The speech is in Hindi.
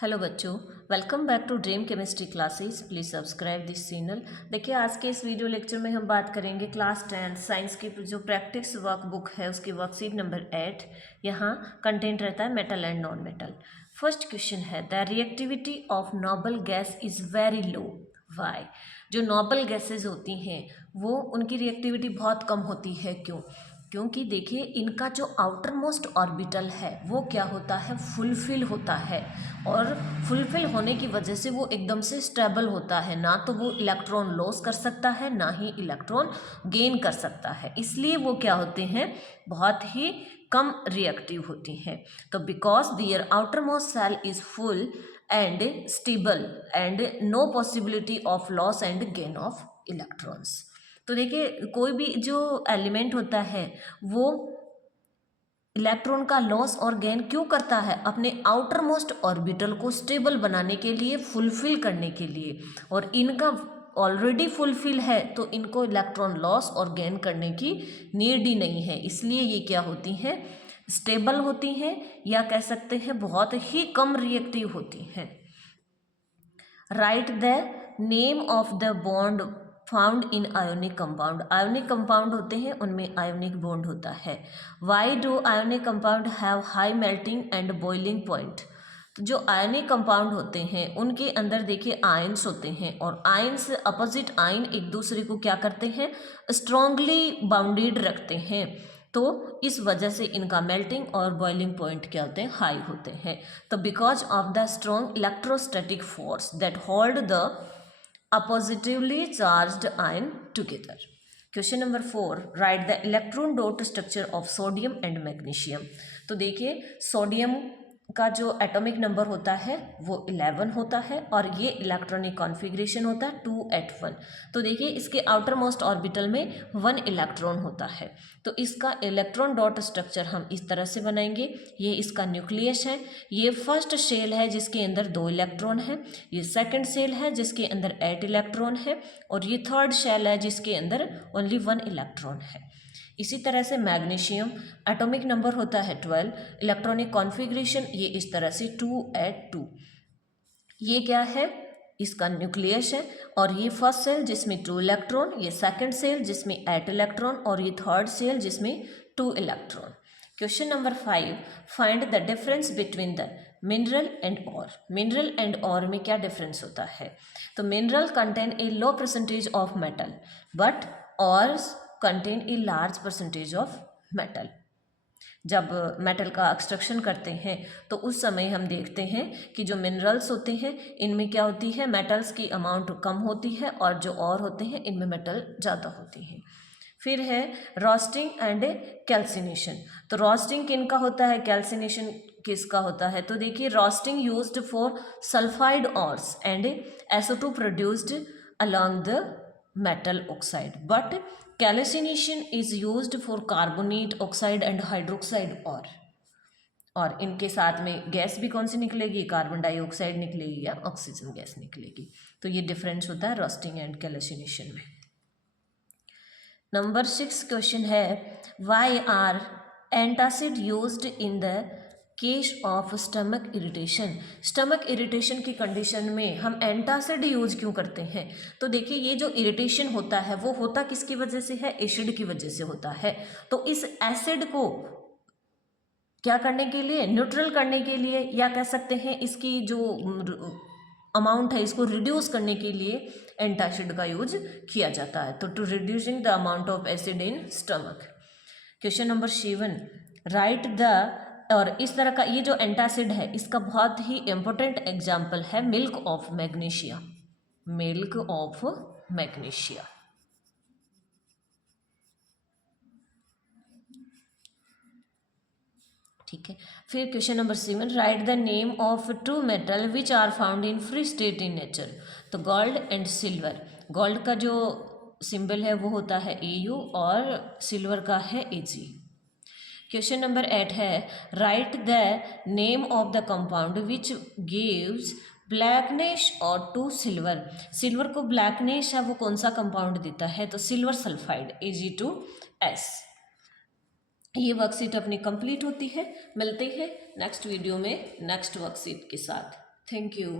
हेलो बच्चों, welcome back to dream chemistry classes. Please subscribe this channel. देखिए, आज के इस वीडियो लेक्चर में हम बात करेंगे क्लास 10 साइंस की जो प्रैक्टिस वर्कबुक है उसकी वर्कशीट नंबर 8। यहाँ कंटेंट रहता है metal and non metal. First question है, the reactivity of noble gas is very low. Why? जो नोबल गैसेज होती हैं वो उनकी रिएक्टिविटी बहुत कम होती है। क्यों? क्योंकि देखिए, इनका जो आउटर मोस्ट ऑर्बिटल है वो क्या होता है, फुलफिल होता है। और फुलफिल होने की वजह से वो एकदम से स्टेबल होता है, ना तो वो इलेक्ट्रॉन लॉस कर सकता है ना ही इलेक्ट्रॉन गेन कर सकता है। इसलिए वो क्या होते हैं, बहुत ही कम रिएक्टिव होती हैं। तो because their outermost shell is full and stable and no possibility of loss and gain of electrons. तो देखिए, कोई भी जो एलिमेंट होता है वो इलेक्ट्रॉन का लॉस और गेन क्यों करता है, अपने आउटर मोस्ट ऑर्बिटल को स्टेबल बनाने के लिए, फुलफिल करने के लिए। और इनका ऑलरेडी फुलफिल है तो इनको इलेक्ट्रॉन लॉस और गेन करने की नीड ही नहीं है। इसलिए ये क्या होती हैं, स्टेबल होती हैं, या कह सकते हैं बहुत ही कम रिएक्टिव होती हैं। Right the name of the bond found in ionic compound. Ionic compound होते हैं उनमें आयोनिक बॉन्ड होता है। Why do ionic compound have high melting and boiling point? तो जो आयोनिक कंपाउंड होते हैं उनके अंदर देखिए आयंस होते हैं, और आयंस अपोजिट आयन एक दूसरे को क्या करते हैं, स्ट्रांगली बाउंडेड रखते हैं। तो इस वजह से इनका मेल्टिंग और बॉइलिंग पॉइंट क्या होते हैं, हाई होते हैं। तो because of the strong electrostatic force that hold the oppositely charged ion together. Question number 4, write the electron dot structure of sodium and magnesium. तो देखिए, सोडियम का जो एटॉमिक नंबर होता है वो 11 होता है, और ये इलेक्ट्रॉनिक कॉन्फ़िगरेशन होता है 2s1। तो देखिए, इसके आउटर मोस्ट ऑर्बिटल में 1 इलेक्ट्रॉन होता है। तो इसका इलेक्ट्रॉन डॉट स्ट्रक्चर हम इस तरह से बनाएंगे। ये इसका न्यूक्लियस है, ये फर्स्ट शेल है जिसके अंदर 2 इलेक्ट्रॉन है, ये सेकंड शेल है जिसके अंदर 8 इलेक्ट्रॉन है, और ये थर्ड शेल है जिसके अंदर ओनली 1 इलेक्ट्रॉन है। इसी तरह से मैग्नीशियम एटॉमिक नंबर होता है 12, इलेक्ट्रॉनिक कॉन्फ़िगरेशन ये इस तरह से 2s2। ये क्या है, इसका न्यूक्लियस है, और ये फर्स्ट सेल जिसमें 2 इलेक्ट्रॉन, ये सेकंड सेल जिसमें 8 इलेक्ट्रॉन, और ये थर्ड सेल जिसमें 2 electron. Question number 5, find the difference between the mineral and ore. Mineral and ore में क्या डिफरेंस होता है? तो mineral contain a low percentage of metal but ores contain a large percentage of metal. जब मेटल का एक्सट्रैक्शन करते हैं तो उस समय हम देखते हैं कि जो मिनरल्स होते हैं इनमें क्या होती है, मेटल्स की अमाउंट कम होती है, और जो और होते हैं इनमें मेटल ज़्यादा होती है। फिर है रोस्टिंग एंड कैल्सिनेशन। तो रोस्टिंग किन का होता है, कैल्सिनेशन किसका होता है? तो देखिए, roasting used for sulphide ores and SO2 produced along the metal oxide, but calcination is used for carbonate oxide and hydroxide ore। और इनके साथ में गैस भी कौन सी निकलेगी, कार्बन डाइऑक्साइड निकलेगी या ऑक्सीजन गैस निकलेगी। तो ये डिफरेंस होता है रोस्टिंग एंड कैल्सिनेशन में। नंबर 6 क्वेश्चन है, why are antacid used in the case of stomach irritation. Stomach irritation की कंडीशन में हम एंटासिड यूज क्यों करते हैं? तो देखिए, ये जो इरिटेशन होता है वो होता किसकी वजह से है, एसिड की वजह से होता है। तो इस एसिड को क्या करने के लिए, न्यूट्रल करने के लिए, या कह सकते हैं इसकी जो अमाउंट है इसको रिड्यूस करने के लिए एंटासिड का यूज किया जाता है। तो to reducing the amount of acid in stomach. Question number 7, write the, और इस तरह का ये जो एंटासिड है इसका बहुत ही इंपॉर्टेंट एग्जाम्पल है milk of magnesia. Milk of magnesia. ठीक है। फिर question number 7, write the name of 2 metal which are found in free state in nature. तो गोल्ड एंड सिल्वर। गोल्ड का जो सिंबल है वो होता है AU, और सिल्वर का है AG। क्वेश्चन नंबर 8 है, write the name of the compound which gives blackness और टू सिल्वर। सिल्वर को ब्लैकनेश है वो कौन सा कंपाउंड देता है? तो सिल्वर सल्फाइड Ag2S। ये वर्कशीट अपनी कंप्लीट होती है। मिलते हैं नेक्स्ट वीडियो में नेक्स्ट वर्कशीट के साथ। Thank you.